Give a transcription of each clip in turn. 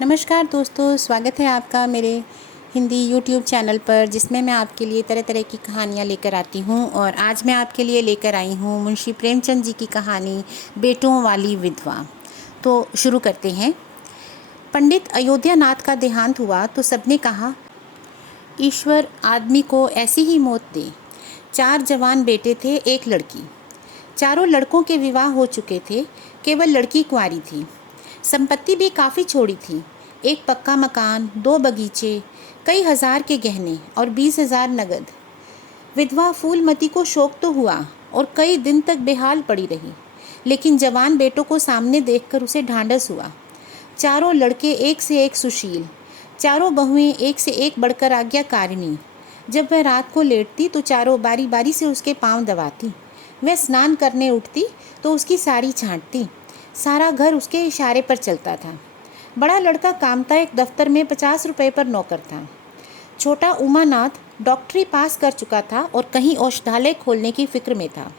नमस्कार दोस्तों, स्वागत है आपका मेरे हिंदी यूट्यूब चैनल पर, जिसमें मैं आपके लिए तरह तरह की कहानियाँ लेकर आती हूँ। और आज मैं आपके लिए लेकर आई हूँ मुंशी प्रेमचंद जी की कहानी बेटों वाली विधवा। तो शुरू करते हैं। पंडित अयोध्यानाथ का देहांत हुआ तो सबने कहा, ईश्वर आदमी को ऐसी ही मौत दे। 4 जवान बेटे थे, 1 लड़की। चारों लड़कों के विवाह हो चुके थे, केवल लड़की कुंवारी थी। संपत्ति भी काफ़ी छोड़ी थी, 1 पक्का मकान, 2 बगीचे, कई हजार के गहने और 20,000 नगद। विधवा फूलमती को शौक तो हुआ और कई दिन तक बेहाल पड़ी रही, लेकिन जवान बेटों को सामने देखकर उसे ढांढस हुआ। चारों लड़के एक से एक सुशील, चारों बहुएं एक से एक बढ़कर आज्ञाकारिणी। जब वह रात को लेटती तो चारों बारी बारी से उसके पांव दबाती। वह स्नान करने उठती तो उसकी साड़ी छांटती। सारा घर उसके इशारे पर चलता था। बड़ा लड़का कामता एक दफ्तर में 50 रुपये पर नौकर था। छोटा उमानाथ डॉक्टरी पास कर चुका था और कहीं औषधालय खोलने की फिक्र में था।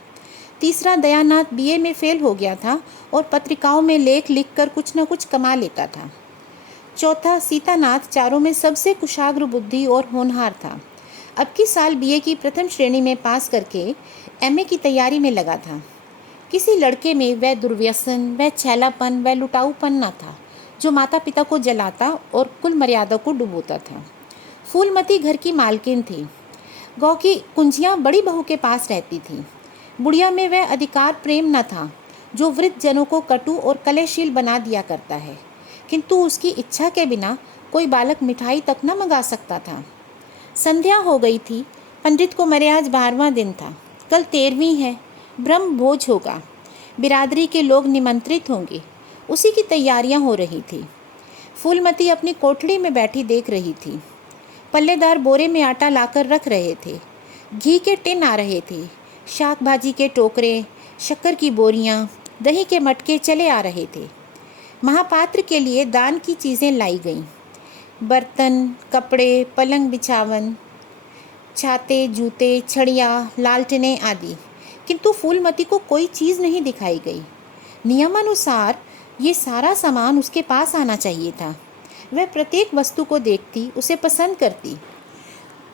तीसरा दयानाथ बीए में फेल हो गया था और पत्रिकाओं में लेख लिखकर कुछ न कुछ कमा लेता था। चौथा सीतानाथ चारों में सबसे कुशाग्र बुद्धि और होनहार था। अब की साल बीए की प्रथम श्रेणी में पास करके एमए की तैयारी में लगा था। किसी लड़के में वह दुर्व्यसन, वह छैलापन, वह लुटाऊपन न था जो माता पिता को जलाता और कुल मर्यादा को डुबोता था। फूलमती घर की मालकिन थी। गौ की कुंजियाँ बड़ी बहू के पास रहती थी। बुढ़िया में वह अधिकार प्रेम न था जो वृद्ध जनों को कटु और कलहशील बना दिया करता है, किंतु उसकी इच्छा के बिना कोई बालक मिठाई तक न मंगा सकता था। संध्या हो गई थी। पंडित को मरे आज 12वां दिन था। कल 13वीं है। ब्रह्म भोज होगा। बिरादरी के लोग निमंत्रित होंगे। उसी की तैयारियां हो रही थी। फूलमती अपनी कोठड़ी में बैठी देख रही थी। पल्लेदार बोरे में आटा लाकर रख रहे थे। घी के टिन आ रहे थे। शाक भाजी के टोकरे, शक्कर की बोरियां, दही के मटके चले आ रहे थे। महापात्र के लिए दान की चीज़ें लाई गईं। बर्तन, कपड़े, पलंग बिछावन, छाते, जूते, छड़ियाँ, लालटेनें आदि, किंतु फूलमती को कोई चीज़ नहीं दिखाई गई। नियमानुसार ये सारा सामान उसके पास आना चाहिए था। वह प्रत्येक वस्तु को देखती, उसे पसंद करती,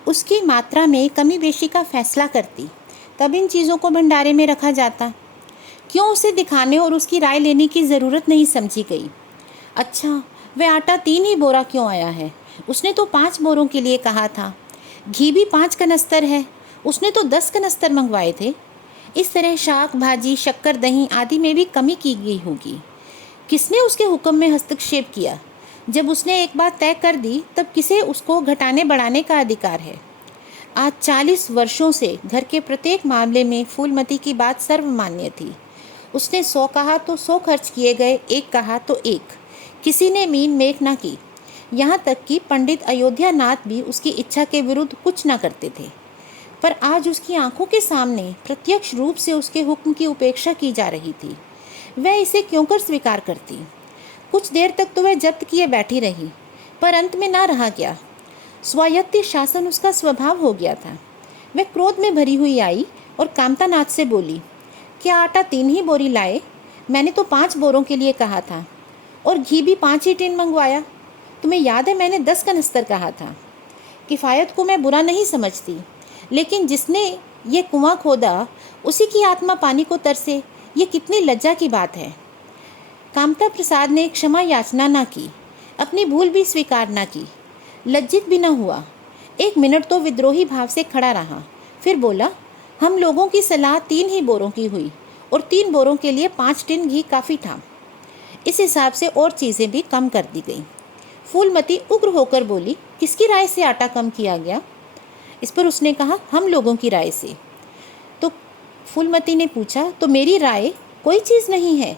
उसकी मात्रा में कमी बेशी का फैसला करती, तब इन चीज़ों को भंडारे में रखा जाता। क्यों उसे दिखाने और उसकी राय लेने की ज़रूरत नहीं समझी गई। अच्छा, वह आटा 3 ही बोरा क्यों आया है? उसने तो 5 बोरों के लिए कहा था। घी भी 5 कनस्तर है, उसने तो 10 कनस्तर मंगवाए थे। इस तरह शाक भाजी, शक्कर, दही आदि में भी कमी की गई होगी। किसने उसके हुक्म में हस्तक्षेप किया? जब उसने एक बात तय कर दी तब किसे उसको घटाने बढ़ाने का अधिकार है? आज 40 वर्षों से घर के प्रत्येक मामले में फूलमती की बात सर्वमान्य थी। उसने 100 कहा तो 100 खर्च किए गए, 1 कहा तो 1। किसी ने मीन मेख ना की। यहाँ तक कि पंडित अयोध्यानाथ भी उसकी इच्छा के विरुद्ध कुछ न करते थे। पर आज उसकी आंखों के सामने प्रत्यक्ष रूप से उसके हुक्म की उपेक्षा की जा रही थी। वह इसे क्यों कर स्वीकार करती? कुछ देर तक तो वह जब्त किए बैठी रही, पर अंत में ना रहा गया। स्वायत्त शासन उसका स्वभाव हो गया था। वह क्रोध में भरी हुई आई और कामतानाथ से बोली, क्या आटा 3 ही बोरी लाए? मैंने तो 5 बोरों के लिए कहा था और घी भी 5 ही टिन मंगवाया। तुम्हें याद है मैंने 10 कनस्तर कहा था। किफ़ायत को मैं बुरा नहीं समझती, लेकिन जिसने ये कुआं खोदा उसी की आत्मा पानी को तरसे, ये कितनी लज्जा की बात है। कामता प्रसाद ने क्षमा याचना ना की, अपनी भूल भी स्वीकार ना की, लज्जित भी न हुआ। 1 मिनट तो विद्रोही भाव से खड़ा रहा, फिर बोला, हम लोगों की सलाह 3 ही बोरों की हुई और 3 बोरों के लिए 5 टिन घी काफ़ी था। इस हिसाब से और चीज़ें भी कम कर दी गई। फूलमती उग्र होकर बोली, किसकी राय से आटा कम किया गया? इस पर उसने कहा, हम लोगों की राय से। तो फूलमती ने पूछा, तो मेरी राय कोई चीज़ नहीं है?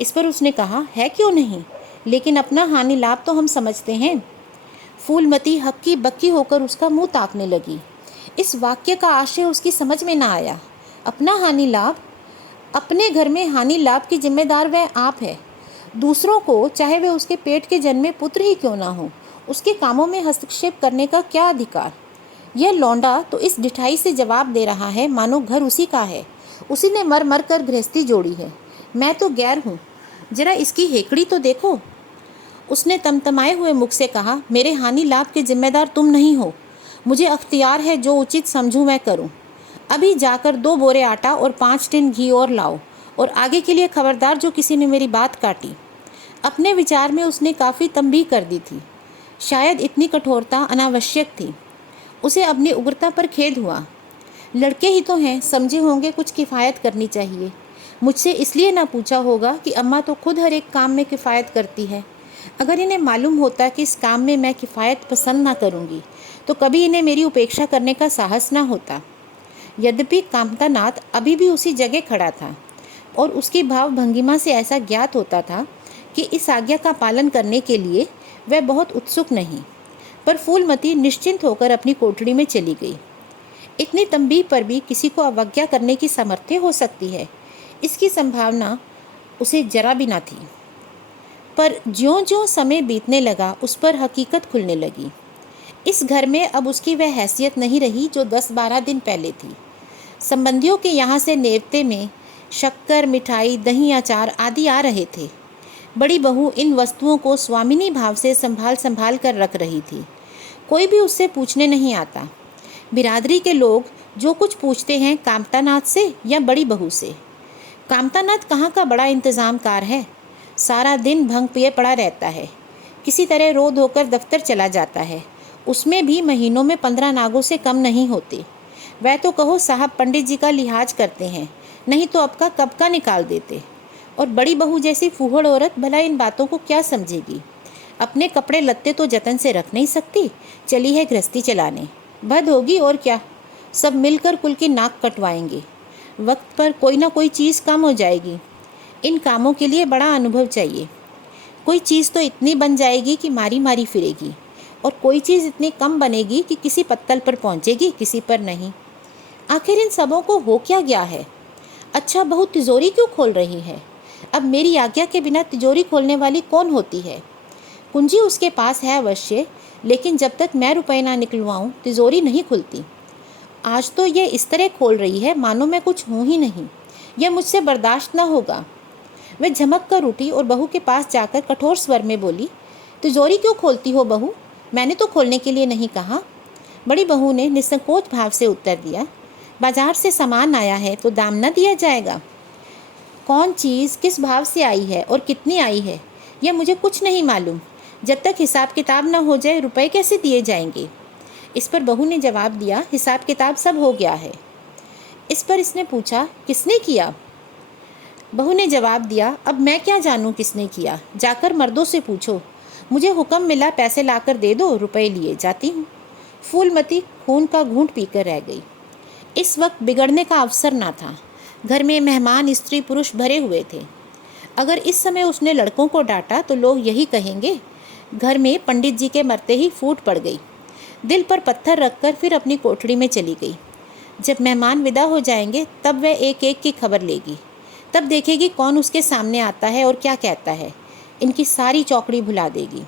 इस पर उसने कहा, है क्यों नहीं, लेकिन अपना हानि लाभ तो हम समझते हैं। फूलमती हक्की बक्की होकर उसका मुंह ताकने लगी। इस वाक्य का आशय उसकी समझ में ना आया। अपना हानि लाभ? अपने घर में हानि लाभ की जिम्मेदार वह आप है। दूसरों को, चाहे वे उसके पेट के जन्मे पुत्र ही क्यों ना हो, उसके कामों में हस्तक्षेप करने का क्या अधिकार? यह लौंडा तो इस ढिठाई से जवाब दे रहा है मानो घर उसी का है। उसी ने मर मर कर गृहस्थी जोड़ी है। मैं तो गैर हूँ। जरा इसकी हेकड़ी तो देखो। उसने तमतमाए हुए मुख से कहा, मेरे हानि लाभ के जिम्मेदार तुम नहीं हो। मुझे अख्तियार है, जो उचित समझूं मैं करूं। अभी जाकर 2 बोरे आटा और 5 टिन घी और लाओ, और आगे के लिए खबरदार जो किसी ने मेरी बात काटी। अपने विचार में उसने काफ़ी तंबीह कर दी थी। शायद इतनी कठोरता अनावश्यक थी। उसे अपनी उग्रता पर खेद हुआ। लड़के ही तो हैं, समझे होंगे कुछ किफ़ायत करनी चाहिए। मुझसे इसलिए ना पूछा होगा कि अम्मा तो खुद हर एक काम में किफ़ायत करती है। अगर इन्हें मालूम होता कि इस काम में मैं किफ़ायत पसंद ना करूँगी तो कभी इन्हें मेरी उपेक्षा करने का साहस ना होता। यद्यपि कामतानाथ अभी भी उसी जगह खड़ा था और उसकी भाव भंगिमा से ऐसा ज्ञात होता था कि इस आज्ञा का पालन करने के लिए वह बहुत उत्सुक नहीं। पर फूलमती निश्चिंत होकर अपनी कोठड़ी में चली गई। इतनी तंबीह पर भी किसी को अवज्ञा करने की सामर्थ्य हो सकती है, इसकी संभावना उसे जरा भी ना थी। पर ज्यों-ज्यों समय बीतने लगा उस पर हकीकत खुलने लगी। इस घर में अब उसकी वह हैसियत नहीं रही जो 10-12 दिन पहले थी। संबंधियों के यहाँ से नेवते में शक्कर, मिठाई, दही, अचार आदि आ रहे थे। बड़ी बहू इन वस्तुओं को स्वामिनी भाव से संभाल कर रख रही थी। कोई भी उससे पूछने नहीं आता। बिरादरी के लोग जो कुछ पूछते हैं कामतानाथ से या बड़ी बहू से। कामतानाथ कहाँ का बड़ा इंतज़ामकार है। सारा दिन भंग पिए पड़ा रहता है। किसी तरह रो धोकर दफ्तर चला जाता है। उसमें भी महीनों में 15 नागों से कम नहीं होते। वह तो कहो साहब पंडित जी का लिहाज करते हैं, नहीं तो अब का कब का निकाल देते। और बड़ी बहू जैसी फूहड़ औरत भला इन बातों को क्या समझेगी। अपने कपड़े लत्ते तो जतन से रख नहीं सकती, चली है गृहस्थी चलाने। बद होगी और क्या। सब मिलकर कुल की नाक कटवाएंगे। वक्त पर कोई ना कोई चीज़ कम हो जाएगी। इन कामों के लिए बड़ा अनुभव चाहिए। कोई चीज़ तो इतनी बन जाएगी कि मारी मारी फिरेगी, और कोई चीज़ इतनी कम बनेगी कि किसी पत्तल पर पहुंचेगी, किसी पर नहीं। आखिर इन सबों को हो क्या गया है। अच्छा, बहू तिजोरी क्यों खोल रही है। अब मेरी आज्ञा के बिना तिजोरी खोलने वाली कौन होती है। कुंजी उसके पास है अवश्य, लेकिन जब तक मैं रुपए ना निकलवाऊं तिजोरी नहीं खुलती। आज तो ये इस तरह खोल रही है मानो मैं कुछ हूँ ही नहीं। यह मुझसे बर्दाश्त ना होगा। वह झमक कर उठी और बहू के पास जाकर कठोर स्वर में बोली, तिजोरी क्यों खोलती हो बहू, मैंने तो खोलने के लिए नहीं कहा। बड़ी बहू ने निसंकोच भाव से उत्तर दिया, बाजार से सामान आया है तो दाम न दिया जाएगा। कौन चीज़ किस भाव से आई है और कितनी आई है यह मुझे कुछ नहीं मालूम। जब तक हिसाब किताब न हो जाए रुपए कैसे दिए जाएंगे। इस पर बहू ने जवाब दिया, हिसाब किताब सब हो गया है। इस पर इसने पूछा, किसने किया। बहू ने जवाब दिया, अब मैं क्या जानूं किसने किया, जाकर मर्दों से पूछो। मुझे हुक्म मिला पैसे लाकर दे दो, रुपए लिए जाती हूँ। फूलमती खून का घूंट पीकर रह गई। इस वक्त बिगड़ने का अवसर ना था। घर में मेहमान स्त्री पुरुष भरे हुए थे। अगर इस समय उसने लड़कों को डांटा तो लोग यही कहेंगे, घर में पंडित जी के मरते ही फूट पड़ गई। दिल पर पत्थर रखकर फिर अपनी कोठड़ी में चली गई। जब मेहमान विदा हो जाएंगे तब वह एक एक की खबर लेगी। तब देखेगी कौन उसके सामने आता है और क्या कहता है। इनकी सारी चौकड़ी भुला देगी।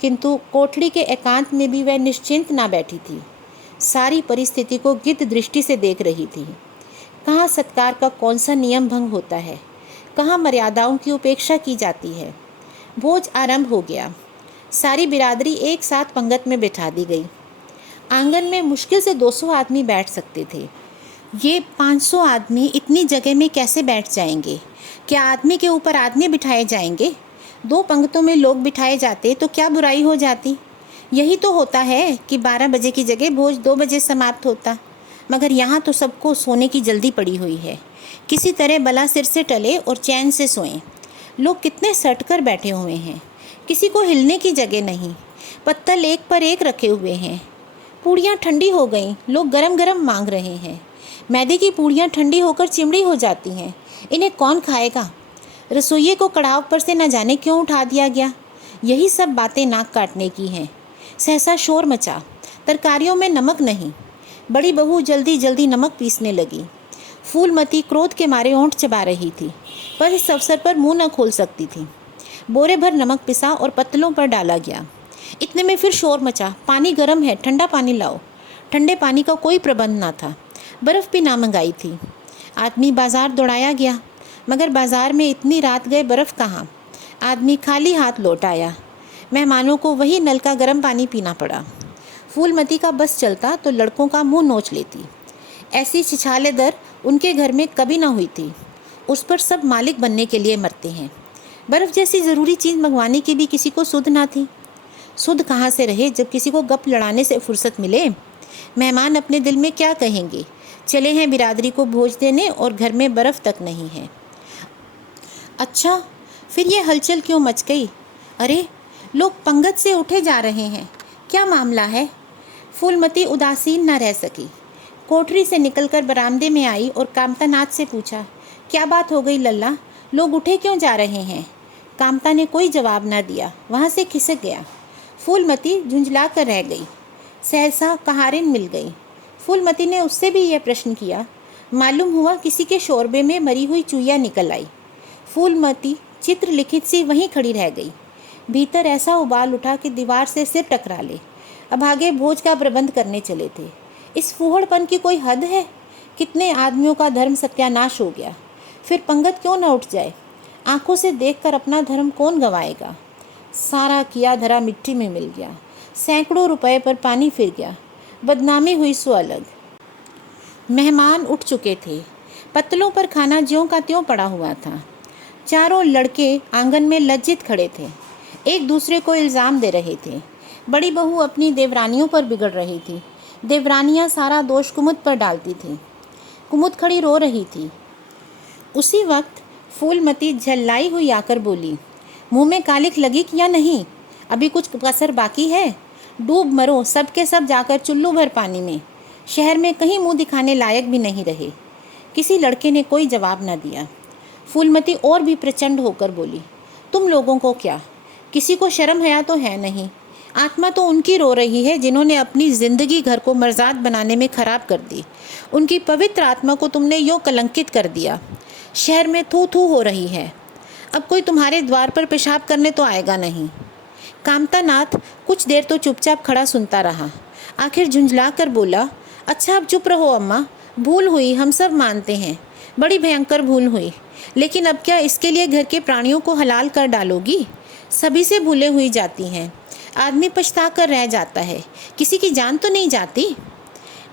किंतु कोठड़ी के एकांत में भी वह निश्चिंत ना बैठी थी। सारी परिस्थिति को गिद्ध दृष्टि से देख रही थी। कहाँ सत्कार का कौन सा नियम भंग होता है, कहाँ मर्यादाओं की उपेक्षा की जाती है। भोज आरंभ हो गया। सारी बिरादरी एक साथ पंगत में बिठा दी गई। आंगन में मुश्किल से 200 आदमी बैठ सकते थे। ये 500 आदमी इतनी जगह में कैसे बैठ जाएंगे। क्या आदमी के ऊपर आदमी बिठाए जाएंगे। 2 पंक्तों में लोग बिठाए जाते तो क्या बुराई हो जाती। यही तो होता है कि 12 बजे की जगह भोज 2 बजे समाप्त होता। मगर यहाँ तो सबको सोने की जल्दी पड़ी हुई है। किसी तरह बला सिर से टले और चैन से सोएं। लोग कितने सट कर बैठे हुए हैं। किसी को हिलने की जगह नहीं। पत्तल एक पर एक रखे हुए हैं। पूड़ियाँ ठंडी हो गईं, लोग गरम गरम मांग रहे हैं। मैदे की पूड़ियाँ ठंडी होकर चिमड़ी हो जाती हैं। इन्हें कौन खाएगा। रसोइये को कड़ाव पर से न जाने क्यों उठा दिया गया। यही सब बातें नाक काटने की हैं। सहसा शोर मचा। तरकारियों में नमक नहीं। बड़ी बहू जल्दी जल्दी नमक पीसने लगी। फूलमती क्रोध के मारे होंठ चबा रही थी, पर इस अवसर पर मुंह न खोल सकती थी। बोरे भर नमक पिसा और पत्तलों पर डाला गया। इतने में फिर शोर मचा, पानी गर्म है, ठंडा पानी लाओ। ठंडे पानी का कोई प्रबंध ना था। बर्फ़ भी ना मंगाई थी। आदमी बाजार दौड़ाया गया, मगर बाजार में इतनी रात गए बर्फ़ कहाँ। आदमी खाली हाथ लौट आया। मेहमानों को वही नल का गर्म पानी पीना पड़ा। फूलमती का बस चलता तो लड़कों का मुंह नोच लेती। ऐसी छिछालेदर उनके घर में कभी ना हुई थी। उस पर सब मालिक बनने के लिए मरते हैं। बर्फ़ जैसी ज़रूरी चीज़ मंगवाने की भी किसी को सुध ना थी। सुध कहाँ से रहे जब किसी को गप लड़ाने से फुर्सत मिले। मेहमान अपने दिल में क्या कहेंगे, चले हैं बिरादरी को भोज देने और घर में बर्फ़ तक नहीं है। अच्छा, फिर ये हलचल क्यों मच गई? अरे, लोग पंगत से उठे जा रहे हैं, क्या मामला है? फूलमती उदासीन न रह सकी। कोठरी से निकलकर बरामदे में आई और कामतानाथ से पूछा, क्या बात हो गई लल्ला, लोग उठे क्यों जा रहे हैं? कामता ने कोई जवाब न दिया, वहाँ से खिसक गया। फूलमती झुंझला कर रह गई। सहसा कहारिन मिल गई। फूलमती ने उससे भी यह प्रश्न किया। मालूम हुआ किसी के शोरबे में मरी हुई चूहिया निकल आई। फूलमती चित्रलिखित सी वहीं खड़ी रह गई। भीतर ऐसा उबाल उठा कि दीवार से सिर टकरा ले। अब आगे भोज का प्रबंध करने चले थे। इस फूहड़पन की कोई हद है? कितने आदमियों का धर्म सत्यानाश हो गया। फिर पंगत क्यों न उठ जाए? आंखों से देखकर अपना धर्म कौन गंवाएगा? सारा किया धरा मिट्टी में मिल गया। सैकड़ों रुपए पर पानी फिर गया। बदनामी हुई सो अलग। मेहमान उठ चुके थे। पत्तलों पर खाना ज्यों का त्यों पड़ा हुआ था। चारों लड़के आंगन में लज्जित खड़े थे, एक दूसरे को इल्ज़ाम दे रहे थे। बड़ी बहू अपनी देवरानियों पर बिगड़ रही थी। देवरानियां सारा दोष कुमुद पर डालती थीं। कुमुद खड़ी रो रही थी। उसी वक्त फूलमती झल्लाई हुई आकर बोली, मुंह में कालिख लगी कि या नहीं? अभी कुछ कसर बाकी है? डूब मरो सब के सब जाकर चुल्लू भर पानी में। शहर में कहीं मुंह दिखाने लायक भी नहीं रहे। किसी लड़के ने कोई जवाब न दिया। फूलमती और भी प्रचंड होकर बोली, तुम लोगों को क्या, किसी को शर्म हया तो है नहीं? आत्मा तो उनकी रो रही है जिन्होंने अपनी ज़िंदगी घर को मर्जाद बनाने में ख़राब कर दी। उनकी पवित्र आत्मा को तुमने यूँ कलंकित कर दिया। शहर में थू थू हो रही है। अब कोई तुम्हारे द्वार पर पेशाब करने तो आएगा नहीं। कामतानाथ कुछ देर तो चुपचाप खड़ा सुनता रहा। आखिर झुंझला कर बोला, अच्छा अब चुप रहो अम्मा, भूल हुई, हम सब मानते हैं, बड़ी भयंकर भूल हुई, लेकिन अब क्या इसके लिए घर के प्राणियों को हलाल कर डालोगी? सभी से भूलें हुई जाती हैं, आदमी पछता कर रह जाता है, किसी की जान तो नहीं जाती।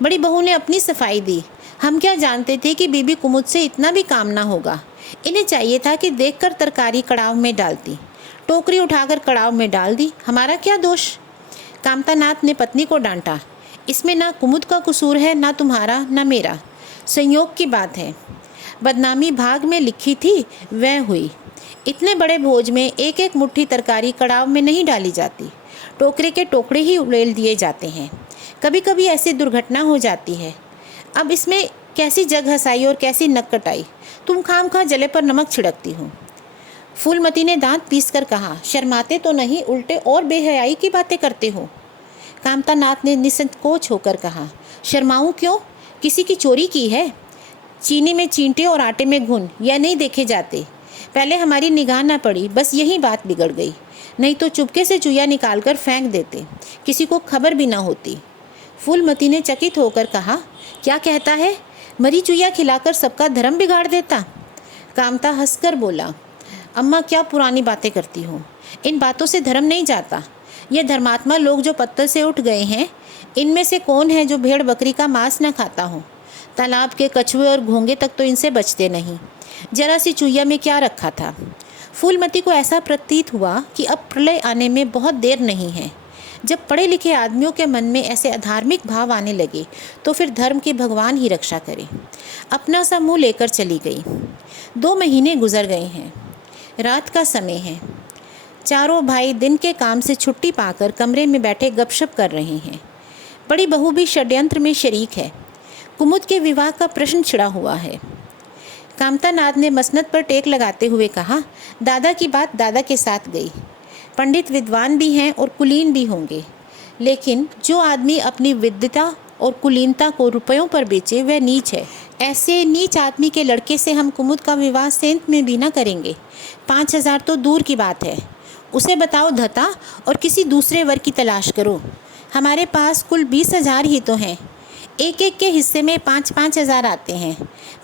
बड़ी बहू ने अपनी सफाई दी। हम क्या जानते थे कि बीबी कुमुद से इतना भी काम ना होगा। इन्हें चाहिए था कि देखकर तरकारी कड़ाव में डालती, टोकरी उठाकर कड़ाव में डाल दी, हमारा क्या दोष? कामतानाथ ने पत्नी को डांटा, इसमें ना कुमुद का कसूर है, ना तुम्हारा ना मेरा, संयोग की बात है। बदनामी भाग में लिखी थी वह हुई। इतने बड़े भोज में एक एक मुट्ठी तरकारी कड़ाव में नहीं डाली जाती, टोकरे के टोकरे ही उड़ेल दिए जाते हैं। कभी कभी ऐसी दुर्घटना हो जाती है। अब इसमें कैसी जग हंसाई और कैसी नक कटाई, तुम खामखा जले पर नमक छिड़कती हो। फूलमती ने दांत पीसकर कहा, शर्माते तो नहीं, उल्टे और बेहयाई की बातें करते हो। कामतानाथ ने निसंकोच होकर कहा, शर्माऊं क्यों? किसी की चोरी की है? चीनी में चींटे और आटे में घुन यह नहीं देखे जाते। पहले हमारी निगाह ना पड़ी, बस यही बात बिगड़ गई, नहीं तो चुपके से चूया निकाल कर फेंक देते, किसी को खबर भी ना होती। फूलमती ने चकित होकर कहा, क्या कहता है? मरी चूया खिलाकर सबका धर्म बिगाड़ देता? कामता हंसकर बोला, अम्मा क्या पुरानी बातें करती हो, इन बातों से धर्म नहीं जाता। ये धर्मात्मा लोग जो पत्तल से उठ गए हैं, इनमें से कौन है जो भेड़ बकरी का मांस न खाता हो? तालाब के कछुए और घोंगे तक तो इनसे बचते नहीं। जरा सी चूहिया में क्या रखा था? फूलमती को ऐसा प्रतीत हुआ कि अब प्रलय आने में बहुत देर नहीं है। जब पढ़े लिखे आदमियों के मन में ऐसे अधार्मिक भाव आने लगे तो फिर धर्म के भगवान ही रक्षा करें। अपना सा मुँह लेकर चली गई। 2 महीने गुजर गए हैं। रात का समय है। चारों भाई दिन के काम से छुट्टी पाकर कमरे में बैठे गपशप कर रहे हैं। बड़ी बहू भी षड्यंत्र में शरीक है। कुमुद के विवाह का प्रश्न छिड़ा हुआ है। कामतानाथ ने मसनद पर टेक लगाते हुए कहा, दादा की बात दादा के साथ गई। पंडित विद्वान भी हैं और कुलीन भी होंगे, लेकिन जो आदमी अपनी विद्वता और कुलीनता को रुपयों पर बेचे वह नीच है। ऐसे नीच आदमी के लड़के से हम कुमुद का विवाह सेंत में भी न करेंगे। 5,000 तो दूर की बात है। उसे बताओ धता और किसी दूसरे वर की तलाश करो। हमारे पास कुल 20,000 ही तो हैं। एक एक के हिस्से में 5-5 हज़ार आते हैं।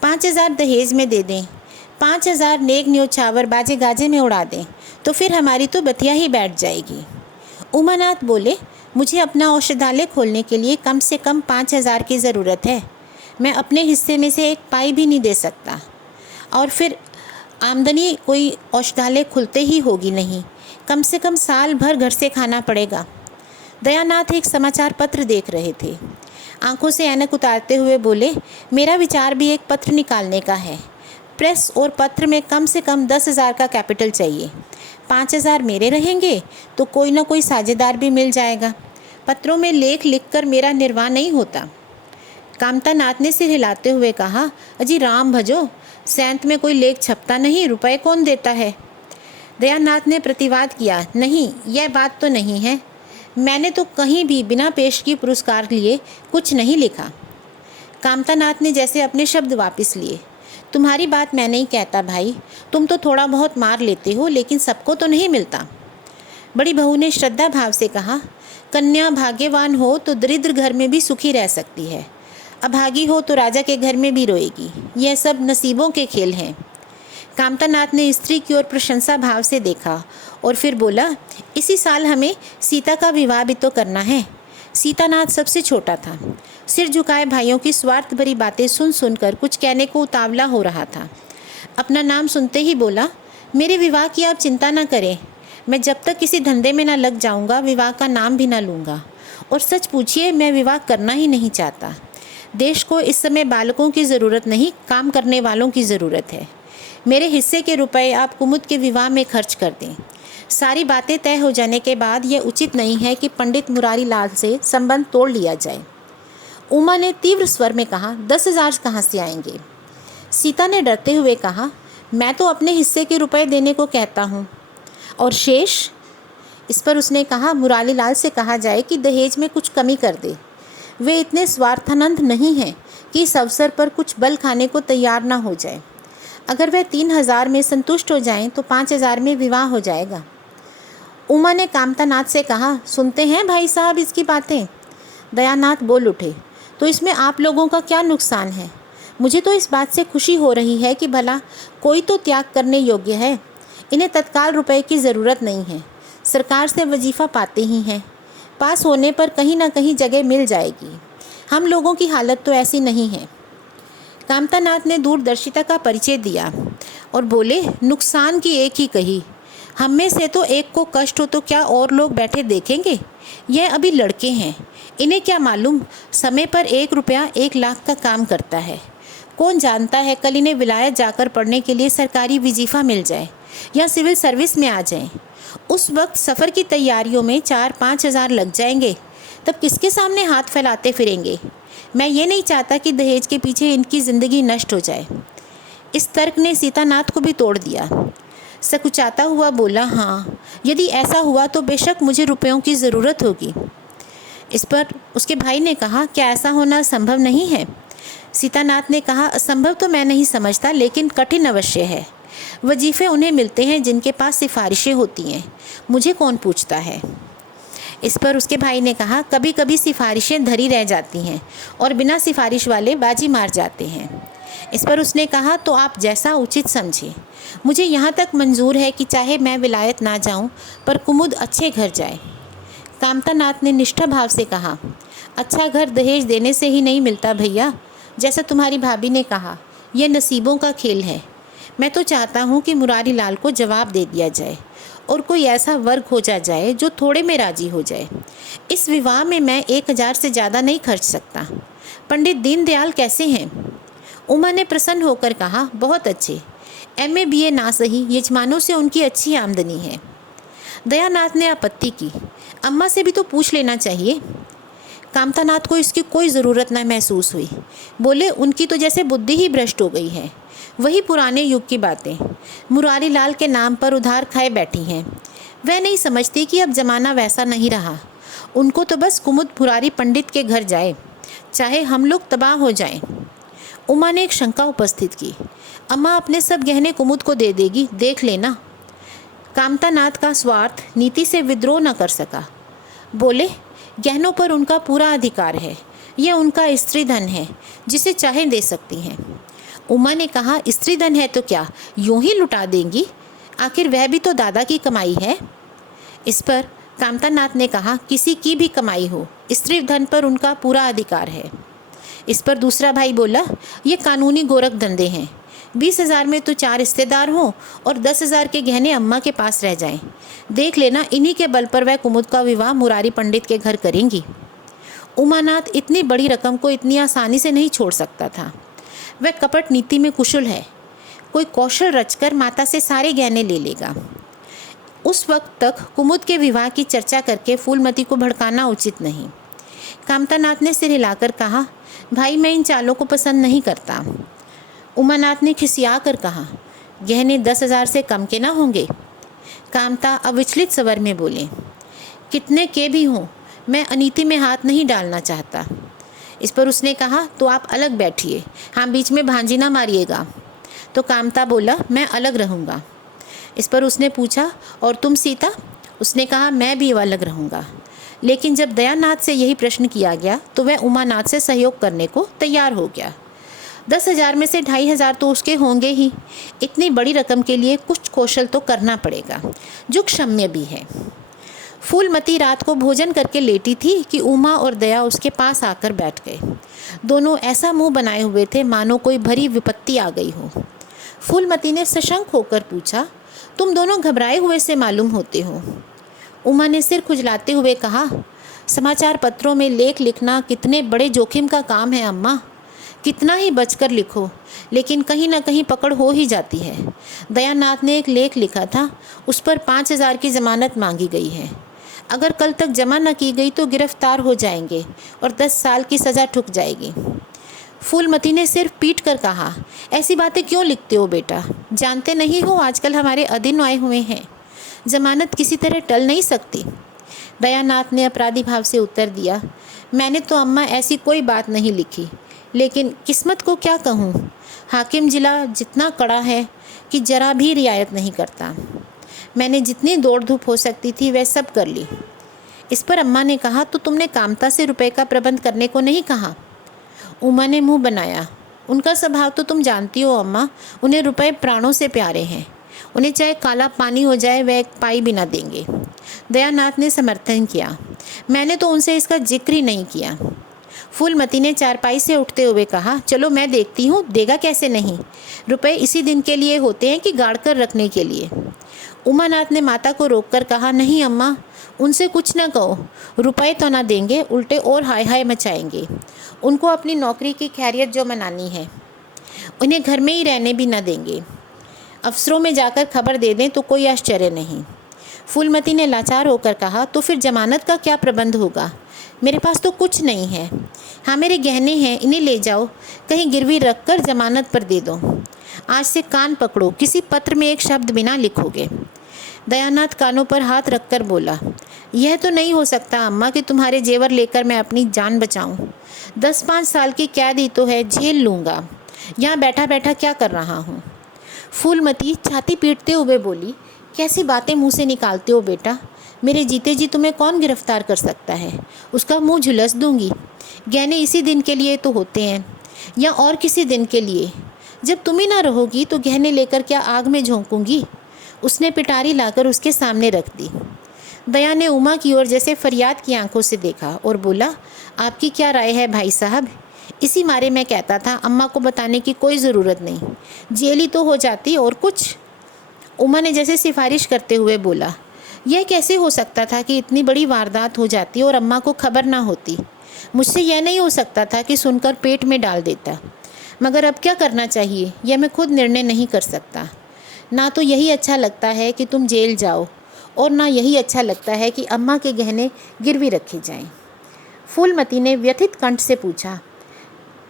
5,000 दहेज में दे दें, 5,000 नेक न्योछावर बाजे गाजे में उड़ा दें, तो फिर हमारी तो बतिया ही बैठ जाएगी। उमानाथ बोले, मुझे अपना औषधालय खोलने के लिए कम से कम 5,000 की ज़रूरत है। मैं अपने हिस्से में से एक पाई भी नहीं दे सकता, और फिर आमदनी कोई औषधालय खुलते ही होगी नहीं। कम से कम साल भर घर से खाना पड़ेगा। दयानाथ एक समाचार पत्र देख रहे थे। आंखों से ऐनक उतारते हुए बोले, मेरा विचार भी एक पत्र निकालने का है। प्रेस और पत्र में कम से कम 10,000 का कैपिटल चाहिए। 5,000 मेरे रहेंगे तो कोई ना कोई साझेदार भी मिल जाएगा। पत्रों में लेख लिखकर मेरा निर्वाह नहीं होता। कामतानाथ ने सिर हिलाते हुए कहा, अजी राम भजो, सैंत में कोई लेख छपता नहीं, रुपए कौन देता है? दयानाथ ने प्रतिवाद किया, नहीं, यह बात तो नहीं है। मैंने तो कहीं भी बिना पेशगी पुरस्कार लिए कुछ नहीं लिखा। कामतानाथ ने जैसे अपने शब्द वापस लिए, तुम्हारी बात मैं नहीं कहता भाई, तुम तो थोड़ा बहुत मार लेते हो, लेकिन सबको तो नहीं मिलता। बड़ी बहू ने श्रद्धा भाव से कहा, कन्या भाग्यवान हो तो दरिद्र घर में भी सुखी रह सकती है, अभागी हो तो राजा के घर में भी रोएगी। यह सब नसीबों के खेल हैं। कामतानाथ ने स्त्री की ओर प्रशंसा भाव से देखा और फिर बोला, इसी साल हमें सीता का विवाह भी तो करना है। सीतानाथ सबसे छोटा था। सिर झुकाए भाइयों की स्वार्थ भरी बातें सुन सुनकर कुछ कहने को उतावला हो रहा था। अपना नाम सुनते ही बोला, मेरे विवाह की आप चिंता न करें। मैं जब तक किसी धंधे में न लग जाऊंगा विवाह का नाम भी न लूँगा। और सच पूछिए, मैं विवाह करना ही नहीं चाहता। देश को इस समय बालकों की ज़रूरत नहीं, काम करने वालों की ज़रूरत है। मेरे हिस्से के रुपए आप कुमुद के विवाह में खर्च कर दें। सारी बातें तय हो जाने के बाद यह उचित नहीं है कि पंडित मुरारी लाल से संबंध तोड़ लिया जाए। उमा ने तीव्र स्वर में कहा, 10,000 कहाँ से आएंगे? सीता ने डरते हुए कहा, मैं तो अपने हिस्से के रुपए देने को कहता हूँ, और शेष? इस पर उसने कहा, मुरारी लाल से कहा जाए कि दहेज में कुछ कमी कर दे। वे इतने स्वार्थानंद नहीं हैं कि इस अवसर पर कुछ बल खाने को तैयार ना हो जाए। अगर वह 3,000 में संतुष्ट हो जाएं तो 5,000 में विवाह हो जाएगा। उमा ने कामतानाथ से कहा, सुनते हैं भाई साहब इसकी बातें? दयानाथ बोल उठे, तो इसमें आप लोगों का क्या नुकसान है? मुझे तो इस बात से खुशी हो रही है कि भला कोई तो त्याग करने योग्य है। इन्हें तत्काल रुपए की ज़रूरत नहीं है, सरकार से वजीफ़ा पाते ही हैं। पास होने पर कहीं ना कहीं जगह मिल जाएगी। हम लोगों की हालत तो ऐसी नहीं है। कामतानाथ ने दूरदर्शिता का परिचय दिया और बोले, नुकसान की एक ही कही। हम में से तो एक को कष्ट हो तो क्या और लोग बैठे देखेंगे? यह अभी लड़के हैं, इन्हें क्या मालूम समय पर 1 रुपया 1 लाख का काम करता है। कौन जानता है कल इन्हें विलायत जाकर पढ़ने के लिए सरकारी वजीफ़ा मिल जाए या सिविल सर्विस में आ जाए। उस वक्त सफ़र की तैयारियों में 4-5 हज़ार लग जाएंगे। तब किसके सामने हाथ फैलाते फिरेंगे? मैं ये नहीं चाहता कि दहेज के पीछे इनकी ज़िंदगी नष्ट हो जाए। इस तर्क ने सीतानाथ को भी तोड़ दिया। सकुचाता हुआ बोला, हाँ, यदि ऐसा हुआ तो बेशक मुझे रुपयों की ज़रूरत होगी। इस पर उसके भाई ने कहा, क्या ऐसा होना संभव नहीं है? सीतानाथ ने कहा, असंभव तो मैं नहीं समझता, लेकिन कठिन अवश्य है। वजीफ़े उन्हें मिलते हैं जिनके पास सिफारिशें होती हैं, मुझे कौन पूछता है? इस पर उसके भाई ने कहा, कभी कभी सिफारिशें धरी रह जाती हैं और बिना सिफारिश वाले बाजी मार जाते हैं। इस पर उसने कहा, तो आप जैसा उचित समझे। मुझे यहाँ तक मंजूर है कि चाहे मैं विलायत ना जाऊँ पर कुमुद अच्छे घर जाए। कामतानाथ ने निष्ठा भाव से कहा, अच्छा घर दहेज देने से ही नहीं मिलता भैया। जैसा तुम्हारी भाभी ने कहा, यह नसीबों का खेल है। मैं तो चाहता हूँ कि मुरारी लाल को जवाब दे दिया जाए और कोई ऐसा वर्ग खोजा जाए जो थोड़े में राजी हो जाए। इस विवाह में मैं 1,000 से ज़्यादा नहीं खर्च सकता। पंडित दीनदयाल कैसे हैं? उमा ने प्रसन्न होकर कहा, बहुत अच्छे। MA BA ना सही, यजमानों से उनकी अच्छी आमदनी है। दयानाथ ने आपत्ति की, अम्मा से भी तो पूछ लेना चाहिए। कामतानाथ को इसकी कोई ज़रूरत न महसूस हुई। बोले, उनकी तो जैसे बुद्धि ही भ्रष्ट हो गई है। वही पुराने युग की बातें मुरारी लाल के नाम पर उधार खाए बैठी हैं। वह नहीं समझती कि अब ज़माना वैसा नहीं रहा। उनको तो बस कुमुद मुरारी पंडित के घर जाए, चाहे हम लोग तबाह हो जाएं। उमा ने एक शंका उपस्थित की, अम्मा अपने सब गहने कुमुद को दे देगी, देख लेना। कामतानाथ का स्वार्थ नीति से विद्रोह न कर सका। बोले, गहनों पर उनका पूरा अधिकार है, यह उनका स्त्री धन है, जिसे चाहे दे सकती हैं। उमा ने कहा, स्त्री धन है तो क्या यूं ही लुटा देंगी? आखिर वह भी तो दादा की कमाई है। इस पर कामतानाथ ने कहा, किसी की भी कमाई हो, स्त्री धन पर उनका पूरा अधिकार है। इस पर दूसरा भाई बोला, ये कानूनी गोरख धंधे हैं। 20,000 में तो 4 रिश्तेदार हों और 10,000 के गहने अम्मा के पास रह जाएं। देख लेना, इन्हीं के बल पर वह कुमुद का विवाह मुरारी पंडित के घर करेंगी। उमानाथ इतनी बड़ी रकम को इतनी आसानी से नहीं छोड़ सकता था। वह कपट नीति में कुशल है, कोई कौशल रचकर माता से सारे गहने ले लेगा। उस वक्त तक कुमुद के विवाह की चर्चा करके फूलमती को भड़काना उचित नहीं। कामतानाथ ने सिर हिलाकर कहा, भाई मैं इन चालों को पसंद नहीं करता। उमानाथ ने खिसिया कर कहा, गहने 10,000 से कम के ना होंगे। कामता अविचलित स्वर में बोले, कितने के भी हों, मैं अनीति में हाथ नहीं डालना चाहता। इस पर उसने कहा, तो आप अलग बैठिए, हाँ बीच में भांजी ना मारिएगा। तो कामता बोला, मैं अलग रहूँगा। इस पर उसने पूछा, और तुम सीता? उसने कहा, मैं भी अलग रहूँगा। लेकिन जब दयानाथ से यही प्रश्न किया गया तो वह उमानाथ से सहयोग करने को तैयार हो गया। 10,000 में से 2,500 तो उसके होंगे ही। इतनी बड़ी रकम के लिए कुछ कौशल तो करना पड़ेगा, जो क्षम्य भी है। फूलमती रात को भोजन करके लेटी थी कि उमा और दया उसके पास आकर बैठ गए। दोनों ऐसा मुंह बनाए हुए थे मानो कोई भरी विपत्ति आ गई हो। फूलमती ने सशंक होकर पूछा, तुम दोनों घबराए हुए से मालूम होते हो। उमा ने सिर खुजलाते हुए कहा, समाचार पत्रों में लेख लिखना कितने बड़े जोखिम का काम है अम्मा। कितना ही बचकर लिखो, लेकिन कहीं ना कहीं पकड़ हो ही जाती है। दयानाथ ने एक लेख लिखा था, उस पर 5,000 की ज़मानत मांगी गई है। अगर कल तक जमा न की गई तो गिरफ्तार हो जाएंगे और 10 साल की सज़ा ठुक जाएगी। फूलमती ने सिर्फ पीट कर कहा, ऐसी बातें क्यों लिखते हो बेटा? जानते नहीं हो आजकल हमारे अधीन आए हुए हैं, जमानत किसी तरह टल नहीं सकती। दयानाथ ने अपराधी भाव से उत्तर दिया, मैंने तो अम्मा ऐसी कोई बात नहीं लिखी, लेकिन किस्मत को क्या कहूँ, हाकिम जिला जितना कड़ा है कि जरा भी रियायत नहीं करता। मैंने जितनी दौड़ धूप हो सकती थी वह सब कर ली। इस पर अम्मा ने कहा, तो तुमने कामता से रुपए का प्रबंध करने को नहीं कहा? उमा ने मुंह बनाया, उनका स्वभाव तो तुम जानती हो अम्मा, उन्हें रुपए प्राणों से प्यारे हैं। उन्हें चाहे काला पानी हो जाए वह एक पाई भी ना देंगे। दयानाथ ने समर्थन किया, मैंने तो उनसे इसका जिक्र ही नहीं किया। फूलमती ने चारपाई से उठते हुए कहा, चलो मैं देखती हूँ, देगा कैसे नहीं। रुपए इसी दिन के लिए होते हैं कि गाड़ कर रखने के लिए। उमानाथ ने माता को रोककर कहा, नहीं अम्मा, उनसे कुछ ना कहो, रुपए तो ना देंगे, उल्टे और हाय हाय मचाएंगे। उनको अपनी नौकरी की खैरियत जो मनानी है, उन्हें घर में ही रहने भी ना देंगे। अफसरों में जाकर खबर दे दें तो कोई आश्चर्य नहीं। फूलमती ने लाचार होकर कहा, तो फिर जमानत का क्या प्रबंध होगा? मेरे पास तो कुछ नहीं है। हाँ मेरे गहने हैं, इन्हें ले जाओ, कहीं गिरवी रख कर जमानत पर दे दो। आज से कान पकड़ो, किसी पत्र में एक शब्द बिना लिखोगे। दयानाथ कानों पर हाथ रखकर बोला, यह तो नहीं हो सकता अम्मा कि तुम्हारे जेवर लेकर मैं अपनी जान बचाऊं। 10-5 साल की कैद ही तो है, झेल लूँगा। यहाँ बैठा बैठा क्या कर रहा हूँ। फूलमती छाती पीटते हुए बोली, कैसी बातें मुँह से निकालते हो बेटा? मेरे जीते जी तुम्हें कौन गिरफ्तार कर सकता है? उसका मुँह झुलस दूंगी। गहने इसी दिन के लिए तो होते हैं, या और किसी दिन के लिए? जब तुम ही ना रहोगी तो गहने लेकर क्या आग में झोंकूंगी? उसने पिटारी लाकर उसके सामने रख दी। दया ने उमा की ओर जैसे फरियाद की आंखों से देखा और बोला, आपकी क्या राय है भाई साहब? इसी मारे मैं कहता था अम्मा को बताने की कोई ज़रूरत नहीं, जेल ही तो हो जाती और कुछ। उमा ने जैसे सिफारिश करते हुए बोला, यह कैसे हो सकता था कि इतनी बड़ी वारदात हो जाती और अम्मा को खबर ना होती? मुझसे यह नहीं हो सकता था कि सुनकर पेट में डाल देता। मगर अब क्या करना चाहिए यह मैं खुद निर्णय नहीं कर सकता। ना तो यही अच्छा लगता है कि तुम जेल जाओ, और ना यही अच्छा लगता है कि अम्मा के गहने गिरवी रखे जाएं। फूलमती ने व्यथित कंठ से पूछा,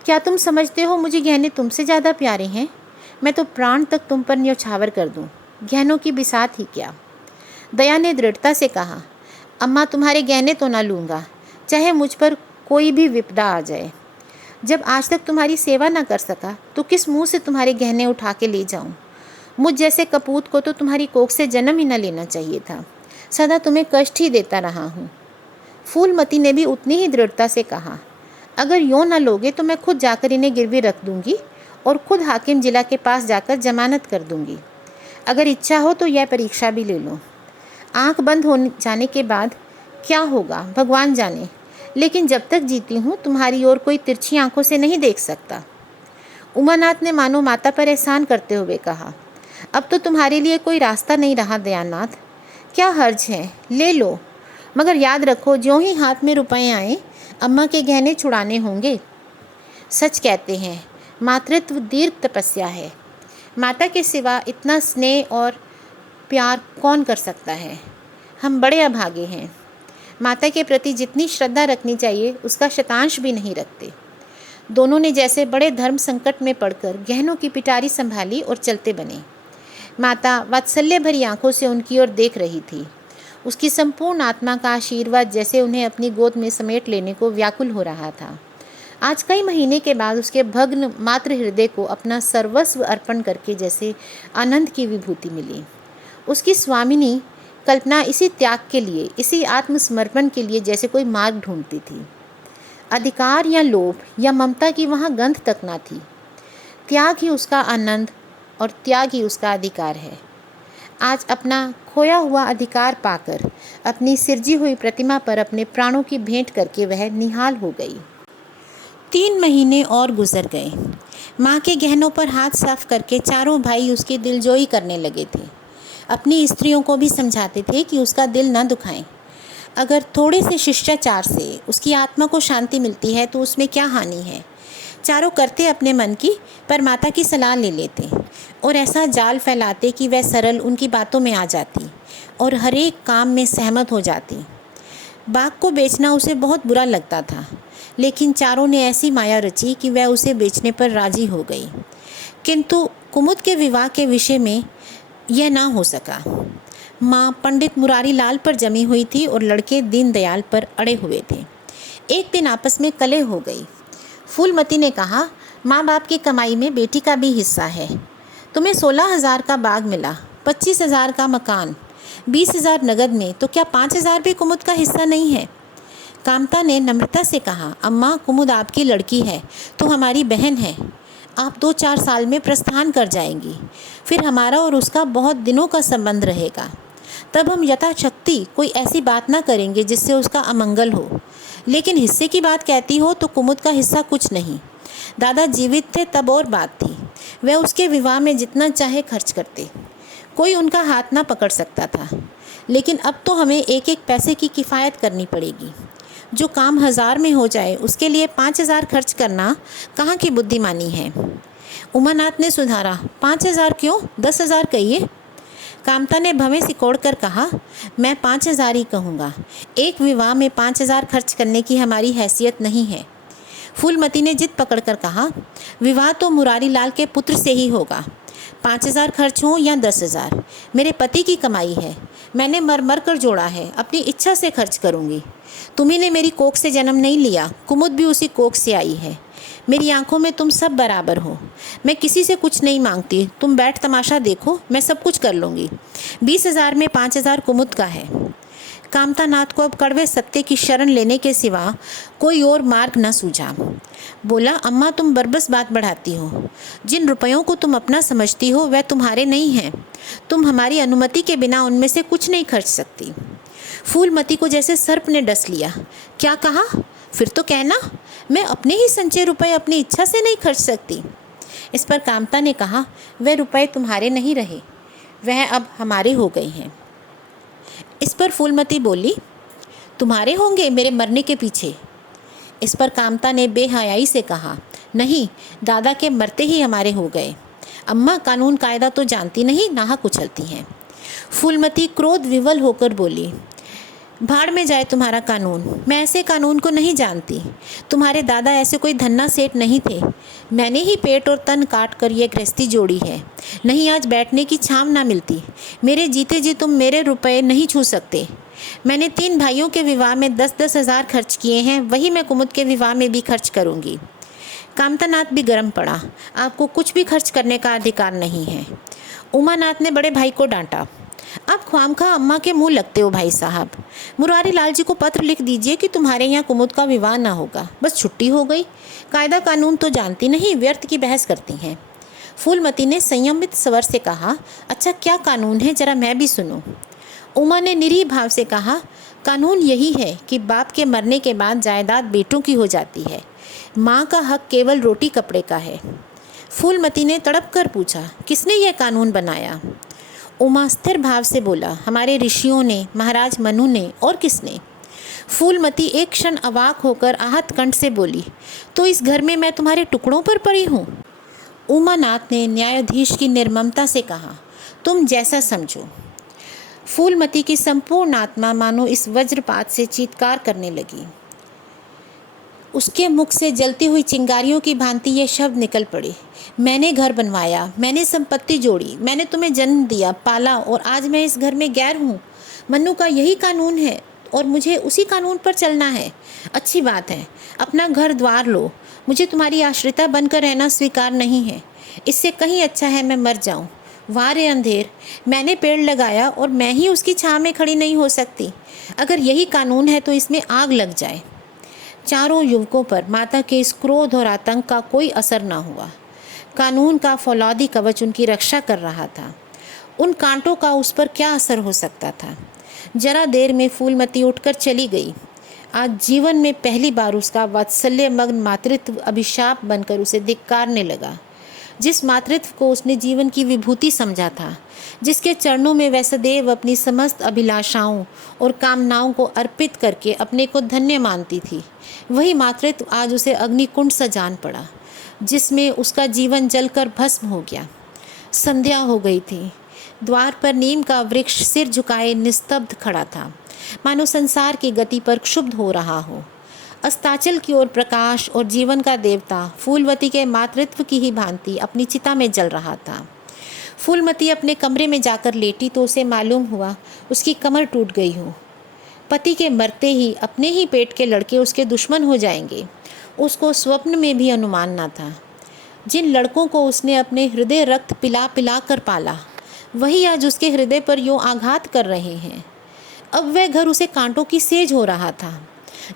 क्या तुम समझते हो मुझे गहने तुमसे ज़्यादा प्यारे हैं? मैं तो प्राण तक तुम पर न्यौछावर कर दूं, गहनों की बिसात ही क्या। दया ने दृढ़ता से कहा, अम्मा तुम्हारे गहने तो ना लूँगा, चाहे मुझ पर कोई भी विपदा आ जाए। जब आज तक तुम्हारी सेवा ना कर सका तो किस मुंह से तुम्हारे गहने उठा के ले जाऊं? मुझ जैसे कपूत को तो तुम्हारी कोख से जन्म ही न लेना चाहिए था। सदा तुम्हें कष्ट ही देता रहा हूँ। फूलमती ने भी उतनी ही दृढ़ता से कहा, अगर यूँ न लोगे तो मैं खुद जाकर इन्हें गिरवी रख दूंगी और खुद हाकिम जिला के पास जाकर जमानत कर दूंगी। अगर इच्छा हो तो यह परीक्षा भी ले लो। आँख बंद हो जाने के बाद क्या होगा भगवान जाने, लेकिन जब तक जीती हूँ तुम्हारी ओर कोई तिरछी आंखों से नहीं देख सकता। उमानाथ ने मानो माता पर एहसान करते हुए कहा, अब तो तुम्हारे लिए कोई रास्ता नहीं रहा दयानाथ। क्या हर्ज है, ले लो, मगर याद रखो ज्यों ही हाथ में रुपए आए अम्मा के गहने छुड़ाने होंगे। सच कहते हैं मातृत्व दीर्घ तपस्या है। माता के सिवा इतना स्नेह और प्यार कौन कर सकता है। हम बड़े अभागे हैं। माता के प्रति जितनी श्रद्धा रखनी चाहिए उसका शतांश भी नहीं रखते। दोनों ने जैसे बड़े धर्म संकट में पड़कर गहनों की पिटारी संभाली और चलते बने। माता वात्सल्य भरी आंखों से उनकी ओर देख रही थी। उसकी संपूर्ण आत्मा का आशीर्वाद जैसे उन्हें अपनी गोद में समेट लेने को व्याकुल हो रहा था। आज कई महीने के बाद उसके भग्न मातृ हृदय को अपना सर्वस्व अर्पण करके जैसे आनंद की विभूति मिली। उसकी स्वामिनी कल्पना इसी त्याग के लिए, इसी आत्मसमर्पण के लिए जैसे कोई मार्ग ढूंढती थी। अधिकार या लोभ या ममता की वहाँ गंध तक ना थी। त्याग ही उसका आनंद और त्याग ही उसका अधिकार है। आज अपना खोया हुआ अधिकार पाकर अपनी सिरजी हुई प्रतिमा पर अपने प्राणों की भेंट करके वह निहाल हो गई। 3 महीने और गुजर गए। माँ के गहनों पर हाथ साफ करके चारों भाई उसकी दिलजोई करने लगे थे। अपनी स्त्रियों को भी समझाते थे कि उसका दिल न दुखाएं। अगर थोड़े से शिष्टाचार से उसकी आत्मा को शांति मिलती है तो उसमें क्या हानि है। चारों करते अपने मन की, पर माता की सलाह ले लेते और ऐसा जाल फैलाते कि वह सरल उनकी बातों में आ जाती और हर एक काम में सहमत हो जाती। बाग को बेचना उसे बहुत बुरा लगता था, लेकिन चारों ने ऐसी माया रची कि वह उसे बेचने पर राजी हो गई। किंतु कुमुद के विवाह के विषय में यह ना हो सका। माँ पंडित मुरारी लाल पर जमी हुई थी और लड़के दीनदयाल पर अड़े हुए थे। एक दिन आपस में कलह हो गई। फूलमती ने कहा, माँ बाप की कमाई में बेटी का भी हिस्सा है। तुम्हें 16,000 का बाग मिला, 25,000 का मकान, 20,000 नगद में, तो क्या 5,000 भी कुमुद का हिस्सा नहीं है। कामता ने नम्रता से कहा, अम्मा कुमुद आपकी लड़की है तो हमारी बहन है। आप 2-4 साल में प्रस्थान कर जाएंगी, फिर हमारा और उसका बहुत दिनों का संबंध रहेगा। तब हम यथाशक्ति कोई ऐसी बात ना करेंगे जिससे उसका अमंगल हो। लेकिन हिस्से की बात कहती हो तो कुमुद का हिस्सा कुछ नहीं। दादा जीवित थे तब और बात थी, वह उसके विवाह में जितना चाहे खर्च करते, कोई उनका हाथ ना पकड़ सकता था। लेकिन अब तो हमें एक एक पैसे की किफ़ायत करनी पड़ेगी। जो काम 1000 में हो जाए उसके लिए 5,000 खर्च करना कहाँ की बुद्धिमानी है। उमानाथ ने सुधारा, 5,000 क्यों, 10,000 कहिए। कामता ने भवें सिकोड़ कर कहा, मैं 5,000 ही कहूँगा। एक विवाह में 5,000 खर्च करने की हमारी हैसियत नहीं है। फूलमती ने जिद पकड़कर कहा, विवाह तो मुरारी लाल के पुत्र से ही होगा। 5,000 खर्च हो या 10,000, मेरे पति की कमाई है। मैंने मर मर कर जोड़ा है, अपनी इच्छा से खर्च करूँगी। तुम्ही ने मेरी कोख से जन्म नहीं लिया, कुमुद भी उसी कोख से आई है। मेरी आंखों में तुम सब बराबर हो। मैं किसी से कुछ नहीं मांगती, तुम बैठ तमाशा देखो, मैं सब कुछ कर लूँगी। 20,000 में 5,000 कुमुद का है। कामतानाथ को अब कड़वे सत्य की शरण लेने के सिवा कोई और मार्ग न सूझा। बोला, अम्मा तुम बरबस बात बढ़ाती हो। जिन रुपयों को तुम अपना समझती हो वह तुम्हारे नहीं हैं। तुम हमारी अनुमति के बिना उनमें से कुछ नहीं खर्च सकती। फूलमती को जैसे सर्प ने डस लिया। क्या कहा, फिर तो कहना, मैं अपने ही संचय रुपए अपनी इच्छा से नहीं खर्च सकती। इस पर कामता ने कहा, वह रुपए तुम्हारे नहीं रहे, वह अब हमारे हो गए हैं। इस पर फूलमती बोली, तुम्हारे होंगे मेरे मरने के पीछे। इस पर कामता ने बेहयाई से कहा, नहीं, दादा के मरते ही हमारे हो गए। अम्मा कानून कायदा तो जानती नहीं, नाहक उछलती हैं। फूलमती क्रोध विवल होकर बोली, भाड़ में जाए तुम्हारा कानून, मैं ऐसे कानून को नहीं जानती। तुम्हारे दादा ऐसे कोई धन्ना सेठ नहीं थे। मैंने ही पेट और तन काट कर ये गृहस्थी जोड़ी है, नहीं आज बैठने की छाम ना मिलती। मेरे जीते जी तुम मेरे रुपए नहीं छू सकते। मैंने 3 भाइयों के विवाह में 10-10 हज़ार खर्च किए हैं, वही मैं कुमुद के विवाह में भी खर्च करूँगी। कामतानाथ भी गर्म पड़ा, आपको कुछ भी खर्च करने का अधिकार नहीं है। उमानाथ ने बड़े भाई को डांटा, आप ख्वामखा अम्मा के मुंह लगते हो भाई साहब। मुरारी लाल जी को पत्र लिख दीजिए कि तुम्हारे यहाँ कुमुद का विवाह ना होगा, बस छुट्टी हो गई। कायदा कानून तो जानती नहीं, व्यर्थ की बहस करती हैं। फूलमती ने संयमित स्वर से कहा, अच्छा क्या कानून है, जरा मैं भी सुनूं। उमा ने निरीह भाव से कहा, कानून यही है कि बाप के मरने के बाद जायदाद बेटों की हो जाती है। माँ का हक केवल रोटी कपड़े का है। फूलमती ने तड़प कर पूछा, किसने यह कानून बनाया? उमा स्थिर भाव से बोला, हमारे ऋषियों ने, महाराज मनु ने, और किसने? फूलमती एक क्षण अवाक होकर आहत कंठ से बोली, तो इस घर में मैं तुम्हारे टुकड़ों पर पड़ी हूँ? उमानाथ ने न्यायाधीश की निर्ममता से कहा, तुम जैसा समझो। फूलमती की संपूर्ण आत्मा मानो इस वज्रपात से चीत्कार करने लगी। उसके मुख से जलती हुई चिंगारियों की भांति ये शब्द निकल पड़े, मैंने घर बनवाया, मैंने संपत्ति जोड़ी, मैंने तुम्हें जन्म दिया, पाला, और आज मैं इस घर में गैर हूँ। मनु का यही कानून है और मुझे उसी कानून पर चलना है। अच्छी बात है, अपना घर द्वार लो, मुझे तुम्हारी आश्रिता बनकर रहना स्वीकार नहीं है। इससे कहीं अच्छा है मैं मर जाऊं। वाह रे अंधेर, मैंने पेड़ लगाया और मैं ही उसकी छांव में खड़ी नहीं हो सकती। अगर यही कानून है तो इसमें आग लग जाए। चारों युवकों पर माता के इस क्रोध और आतंक का कोई असर न हुआ। कानून का फौलादी कवच उनकी रक्षा कर रहा था। उन कांटों का उस पर क्या असर हो सकता था? जरा देर में फूलमती उठकर चली गई। आज जीवन में पहली बार उसका वात्सल्यमग्न मातृत्व अभिशाप बनकर उसे धिक्कारने लगा। जिस मातृत्व को उसने जीवन की विभूति समझा था, जिसके चरणों में वह सदैव अपनी समस्त अभिलाषाओं और कामनाओं को अर्पित करके अपने को धन्य मानती थी, वही मातृत्व आज उसे अग्निकुंड सा जान पड़ा, जिसमें उसका जीवन जलकर भस्म हो गया। संध्या हो गई थी। द्वार पर नीम का वृक्ष सिर झुकाए निस्तब्ध खड़ा था, मानो संसार की गति पर क्षुब्ध हो रहा हो। अस्ताचल की ओर प्रकाश और जीवन का देवता फूलवती के मातृत्व की ही भांति अपनी चिता में जल रहा था। फूलमती अपने कमरे में जाकर लेटी तो उसे मालूम हुआ उसकी कमर टूट गई हो। पति के मरते ही अपने ही पेट के लड़के उसके दुश्मन हो जाएंगे, उसको स्वप्न में भी अनुमान न था। जिन लड़कों को उसने अपने हृदय रक्त पिला पिला कर पाला, वही आज उसके हृदय पर यूँ आघात कर रहे हैं। अब वह घर उसे कांटों की सेज हो रहा था,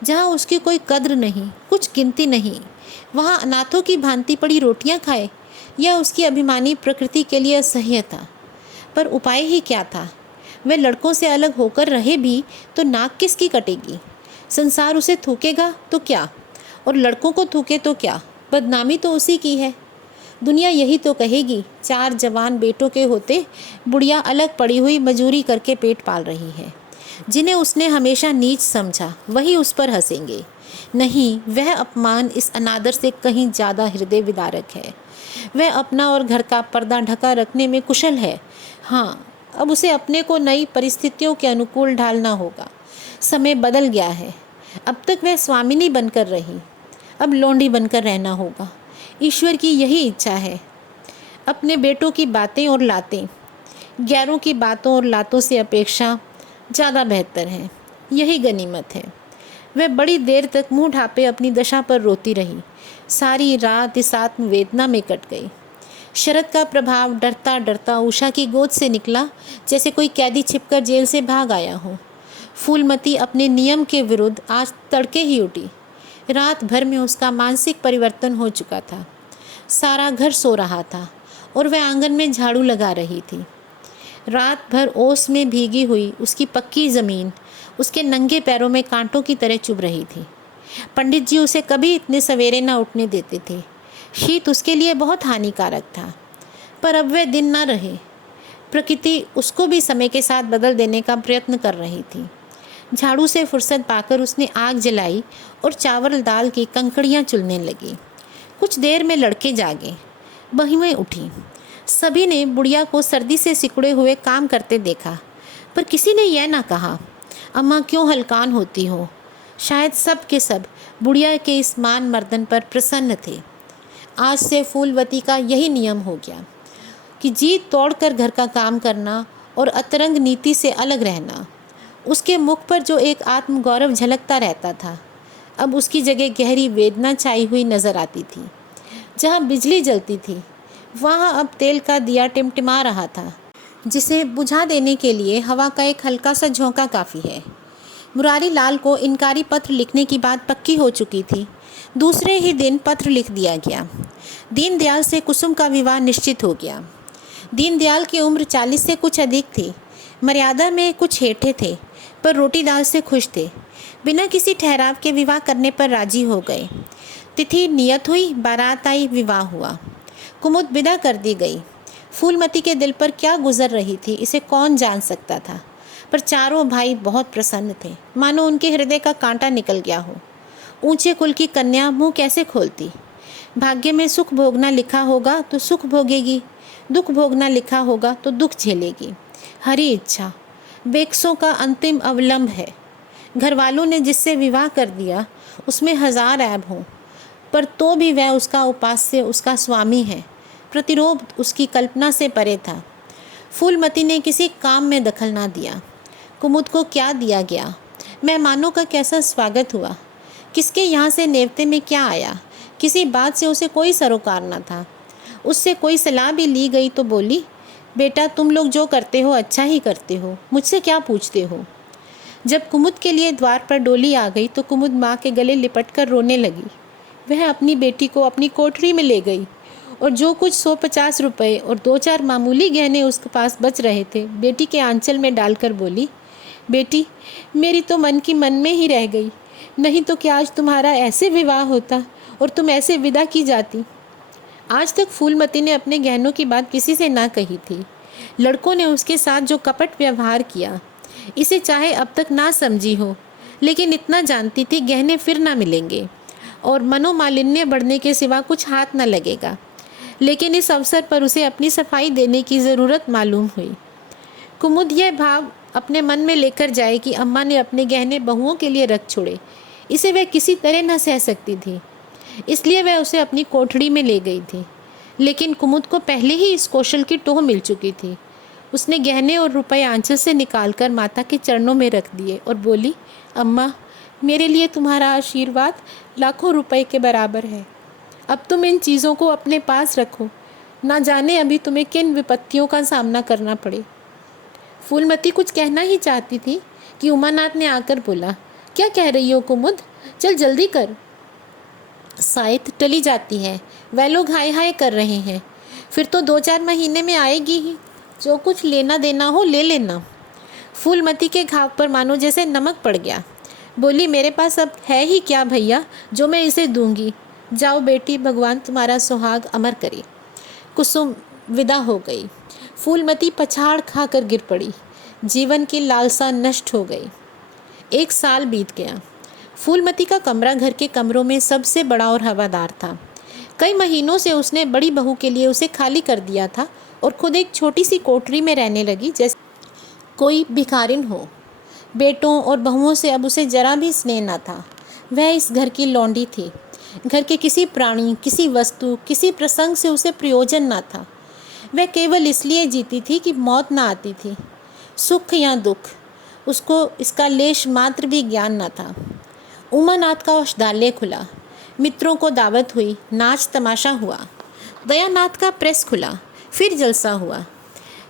जहाँ उसकी कोई कद्र नहीं, कुछ गिनती नहीं। वहाँ अनाथों की भांति पड़ी रोटियाँ खाए, यह उसकी अभिमानी प्रकृति के लिए असह्य था। पर उपाय ही क्या था? वह लड़कों से अलग होकर रहे भी तो नाक किसकी कटेगी? संसार उसे थूकेगा तो क्या, और लड़कों को थूके तो क्या? बदनामी तो उसी की है। दुनिया यही तो कहेगी, 4 जवान बेटों के होते बुढ़िया अलग पड़ी हुई मजूरी करके पेट पाल रही है। जिन्हें उसने हमेशा नीच समझा, वही उस पर हंसेंगे। नहीं, वह अपमान इस अनादर से कहीं ज़्यादा हृदय विदारक है। वह अपना और घर का पर्दा ढका रखने में कुशल है। हाँ, अब उसे अपने को नई परिस्थितियों के अनुकूल ढालना होगा। समय बदल गया है। अब तक वह स्वामिनी बनकर रही, अब लोंडी बनकर रहना होगा। ईश्वर की यही इच्छा है। अपने बेटों की बातें और लातें गैरों की बातों और लातों से अपेक्षा ज़्यादा बेहतर है। यही गनीमत है। वह बड़ी देर तक मुंह ढापे अपनी दशा पर रोती रही। सारी रात इस आत्मवेदना में कट गई। शरद का प्रभाव डरता डरता उषा की गोद से निकला, जैसे कोई कैदी छिपकर जेल से भाग आया हो। फूलमती अपने नियम के विरुद्ध आज तड़के ही उठी। रात भर में उसका मानसिक परिवर्तन हो चुका था। सारा घर सो रहा था और वह आंगन में झाड़ू लगा रही थी। रात भर ओस में भीगी हुई उसकी पक्की ज़मीन उसके नंगे पैरों में कांटों की तरह चुभ रही थी। पंडित जी उसे कभी इतने सवेरे न उठने देते थे। शीत उसके लिए बहुत हानिकारक था। पर अब वह दिन न रहे। प्रकृति उसको भी समय के साथ बदल देने का प्रयत्न कर रही थी। झाड़ू से फुर्सत पाकर उसने आग जलाई और चावल दाल की कंकड़ियाँ चुनने लगी। कुछ देर में लड़के जागे, बहिमें उठी। सभी ने बुढ़िया को सर्दी से सिकुड़े हुए काम करते देखा, पर किसी ने यह ना कहा, अम्मा क्यों हलकान होती हो। शायद सब के सब बुढ़िया के इस मान मर्दन पर प्रसन्न थे। आज से फूलवती का यही नियम हो गया कि जी तोड़कर घर का काम करना और अतरंग नीति से अलग रहना। उसके मुख पर जो एक आत्मगौरव झलकता रहता था, अब उसकी जगह गहरी वेदना छाई हुई नजर आती थी। जहाँ बिजली जलती थी, वहाँ अब तेल का दिया टिमटिमा रहा था, जिसे बुझा देने के लिए हवा का एक हल्का सा झोंका काफ़ी है। मुरारी लाल को इनकारी पत्र लिखने की बात पक्की हो चुकी थी। दूसरे ही दिन पत्र लिख दिया गया। दीनदयाल से कुसुम का विवाह निश्चित हो गया। दीनदयाल की उम्र 40 से कुछ अधिक थी। मर्यादा में कुछ हेठे थे, पर रोटी दाल से खुश थे। बिना किसी ठहराव के विवाह करने पर राजी हो गए। तिथि नियत हुई, बारात आई, विवाह हुआ। कुमुद विदा कर दी गई। फूलमती के दिल पर क्या गुजर रही थी, इसे कौन जान सकता था, पर चारों भाई बहुत प्रसन्न थे, मानो उनके हृदय का कांटा निकल गया हो। ऊंचे कुल की कन्या मुंह कैसे खोलती। भाग्य में सुख भोगना लिखा होगा तो सुख भोगेगी, दुख भोगना लिखा होगा तो दुख झेलेगी। हरी इच्छा बेकसों का अंतिम अवलंब है। घर वालों ने जिससे विवाह कर दिया उसमें 1000 ऐब हों, पर तो भी वह उसका उपास्य, उसका स्वामी है। प्रतिरोध उसकी कल्पना से परे था। फूलमती ने किसी काम में दखल ना दिया। कुमुद को क्या दिया गया, मेहमानों का कैसा स्वागत हुआ, किसके यहाँ से नेवते में क्या आया, किसी बात से उसे कोई सरोकार न था। उससे कोई सलाह भी ली गई तो बोली, बेटा तुम लोग जो करते हो अच्छा ही करते हो, मुझसे क्या पूछते हो। जब कुमुद के लिए द्वार पर डोली आ गई तो कुमुद माँ के गले लिपट कर रोने लगी। वह अपनी बेटी को अपनी कोठरी में ले गई और जो कुछ 150 रुपये और 2-4 मामूली गहने उसके पास बच रहे थे बेटी के आंचल में डालकर बोली, बेटी मेरी तो मन की मन में ही रह गई, नहीं तो क्या आज तुम्हारा ऐसे विवाह होता और तुम ऐसे विदा की जाती। आज तक फूलमती ने अपने गहनों की बात किसी से ना कही थी। लड़कों ने उसके साथ जो कपट व्यवहार किया, इसे चाहे अब तक ना समझी हो, लेकिन इतना जानती थी गहने फिर ना मिलेंगे और मनोमालिन्य बढ़ने के सिवा कुछ हाथ न लगेगा। लेकिन इस अवसर पर उसे अपनी सफाई देने की ज़रूरत मालूम हुई। कुमुद यह भाव अपने मन में लेकर जाए कि अम्मा ने अपने गहने बहुओं के लिए रख छोड़े, इसे वह किसी तरह न सह सकती थी, इसलिए वह उसे अपनी कोठड़ी में ले गई थी। लेकिन कुमुद को पहले ही इस कौशल की टोह मिल चुकी थी। उसने गहने और रुपए आंचल से निकालकर माता के चरणों में रख दिए और बोली, अम्मा मेरे लिए तुम्हारा आशीर्वाद लाखों रुपए के बराबर है। अब तुम इन चीज़ों को अपने पास रखो, ना जाने अभी तुम्हें किन विपत्तियों का सामना करना पड़े। फूलमती कुछ कहना ही चाहती थी कि उमानाथ ने आकर बोला, क्या कह रही हो कुमुद, चल जल्दी कर, शायद टली जाती है, वह लोग हाय हाय कर रहे हैं, फिर तो 2-4 महीने में आएगी ही, जो कुछ लेना देना हो ले लेना। फूलमती के घाव पर मानो जैसे नमक पड़ गया। बोली, मेरे पास अब है ही क्या भैया जो मैं इसे दूंगी। जाओ बेटी, भगवान तुम्हारा सुहाग अमर करे। कुसुम विदा हो गई। फूलमती पछाड़ खाकर गिर पड़ी। जीवन की लालसा नष्ट हो गई। 1 साल बीत गया। फूलमती का कमरा घर के कमरों में सबसे बड़ा और हवादार था। कई महीनों से उसने बड़ी बहू के लिए उसे खाली कर दिया था और खुद एक छोटी सी कोठरी में रहने लगी जैसे कोई भिखारिन हो। बेटों और बहुओं से अब उसे जरा भी स्नेह न था। वह इस घर की लौंडी थी। घर के किसी प्राणी, किसी वस्तु, किसी प्रसंग से उसे प्रयोजन न था। वह केवल इसलिए जीती थी कि मौत न आती थी। सुख या दुख, उसको इसका लेश मात्र भी ज्ञान न था। उमानाथ का औषधालय खुला, मित्रों को दावत हुई, नाच तमाशा हुआ। दयानाथ का प्रेस खुला, फिर जलसा हुआ।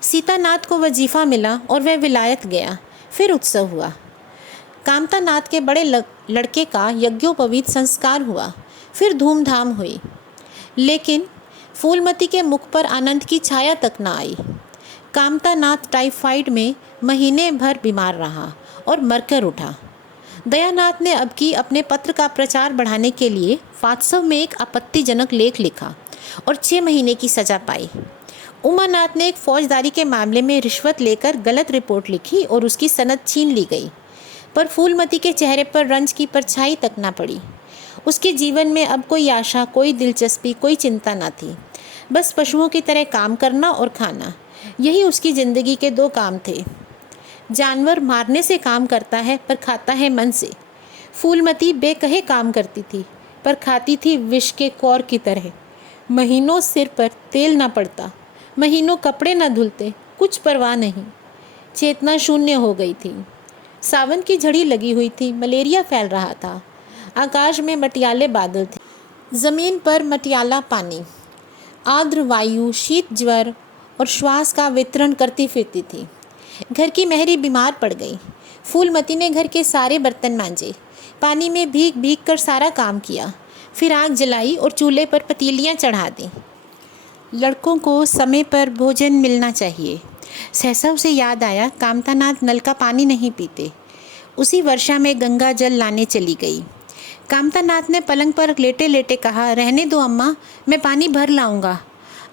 सीतानाथ को वजीफ़ा मिला और वह विलायत गया, फिर उत्सव हुआ। कामतानाथ के बड़े लड़के का यज्ञोपवीत संस्कार हुआ, फिर धूमधाम हुई। लेकिन फूलमती के मुख पर आनंद की छाया तक न आई। कामतानाथ टाइफाइड में महीने भर बीमार रहा और मरकर उठा। दयानाथ ने अब की अपने पत्र का प्रचार बढ़ाने के लिए फात्सव में एक आपत्तिजनक लेख लिखा और 6 महीने की सज़ा पाई। उमानाथ ने एक फौजदारी के मामले में रिश्वत लेकर गलत रिपोर्ट लिखी और उसकी सनद छीन ली गई, पर फूलमती के चेहरे पर रंज की परछाई तक ना पड़ी। उसके जीवन में अब कोई आशा, कोई दिलचस्पी, कोई चिंता ना थी। बस पशुओं की तरह काम करना और खाना, यही उसकी ज़िंदगी के 2 काम थे। जानवर मारने से काम करता है पर खाता है मन से। फूलमती बेकहे काम करती थी पर खाती थी विष के कौर की तरह। महीनों सिर पर तेल ना पड़ता, महीनों कपड़े ना धुलते, कुछ परवाह नहीं। चेतना शून्य हो गई थी। सावन की झड़ी लगी हुई थी, मलेरिया फैल रहा था। आकाश में मटियाले बादल थे, ज़मीन पर मटियाला पानी। आर्द्र वायु शीत ज्वर और श्वास का वितरण करती फिरती थी। घर की मेहरी बीमार पड़ गई। फूलमती ने घर के सारे बर्तन मांजे, पानी में भीग भीग कर सारा काम किया, फिर आग जलाई और चूल्हे पर पतीलियाँ चढ़ा दी। लड़कों को समय पर भोजन मिलना चाहिए, सहसा उसे याद आया कामतानाथ नल का पानी नहीं पीते। उसी वर्षा में गंगा जल लाने चली गई। कामतानाथ ने पलंग पर लेटे लेटे कहा, रहने दो अम्मा, मैं पानी भर लाऊंगा।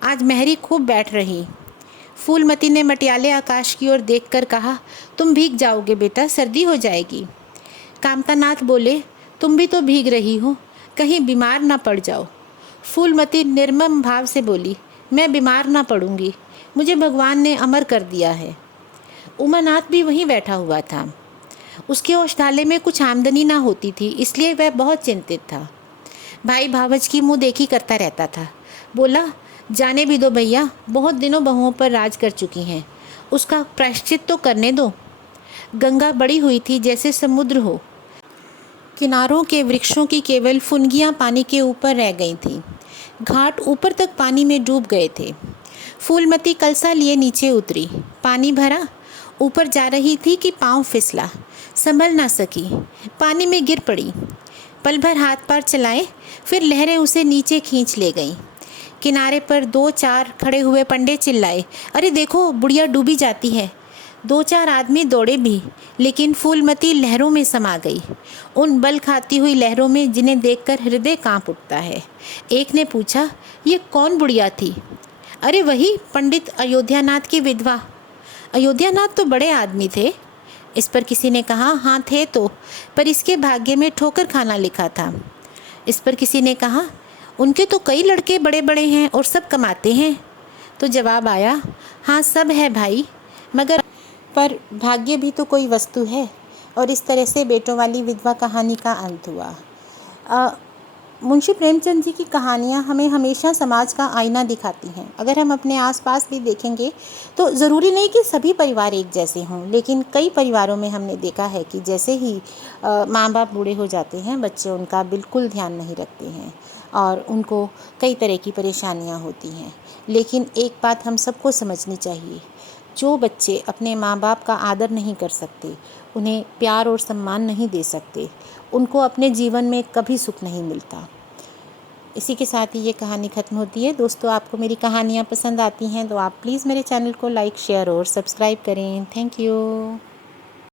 आज मेहरी खूब बैठ रही। फूलमती ने मटियाले आकाश की ओर देखकर कहा, तुम भीग जाओगे बेटा, सर्दी हो जाएगी। कामतानाथ बोले, तुम भी तो भीग रही हो, कहीं बीमार ना पड़ जाओ। फूलमती निर्मम भाव से बोली, मैं बीमार ना पड़ूंगी, मुझे भगवान ने अमर कर दिया है। उमानाथ भी वहीं बैठा हुआ था। उसके औषधालय में कुछ आमदनी ना होती थी, इसलिए वह बहुत चिंतित था। भाई भावच की मुँह देखी करता रहता था। बोला, जाने भी दो भैया, बहुत दिनों बहुओं पर राज कर चुकी हैं, उसका प्रायश्चित तो करने दो। गंगा बड़ी हुई थी जैसे समुद्र हो। किनारों के वृक्षों की केवल फुनगियाँ पानी के ऊपर रह गई थीं। घाट ऊपर तक पानी में डूब गए थे। फूलमती कलसा लिए नीचे उतरी। पानी भरा, ऊपर जा रही थी कि पाँव फिसला, संभल ना सकी, पानी में गिर पड़ी। पल भर हाथ पैर चलाए, फिर लहरें उसे नीचे खींच ले गईं। किनारे पर 2-4 खड़े हुए पंडे चिल्लाए, अरे देखो, बुढ़िया डूबी जाती है। 2-4 आदमी दौड़े भी, लेकिन फूलमती लहरों में समा गई, उन बल खाती हुई लहरों में जिन्हें देखकर हृदय कांप उठता है। एक ने पूछा, ये कौन बुढ़िया थी? अरे वही पंडित अयोध्यानाथ की विधवा। अयोध्यानाथ तो बड़े आदमी थे। इस पर किसी ने कहा, हाँ थे तो, पर इसके भाग्य में ठोकर खाना लिखा था। इस पर किसी ने कहा, उनके तो कई लड़के बड़े बड़े हैं और सब कमाते हैं। तो जवाब आया, हाँ सब है भाई, मगर पर भाग्य भी तो कोई वस्तु है। और इस तरह से बेटों वाली विधवा कहानी का अंत हुआ। मुंशी प्रेमचंद जी की कहानियाँ हमें हमेशा समाज का आईना दिखाती हैं। अगर हम अपने आसपास भी देखेंगे तो ज़रूरी नहीं कि सभी परिवार एक जैसे हों, लेकिन कई परिवारों में हमने देखा है कि जैसे ही माँ बाप बूढ़े हो जाते हैं, बच्चे उनका बिल्कुल ध्यान नहीं रखते हैं और उनको कई तरह की परेशानियाँ होती हैं। लेकिन एक बात हम सबको समझनी चाहिए, जो बच्चे अपने माँ बाप का आदर नहीं कर सकते, उन्हें प्यार और सम्मान नहीं दे सकते, उनको अपने जीवन में कभी सुख नहीं मिलता। इसी के साथ ही ये कहानी ख़त्म होती है। दोस्तों, आपको मेरी कहानियाँ पसंद आती हैं तो आप प्लीज़ मेरे चैनल को लाइक, शेयर और सब्सक्राइब करें। Thank you.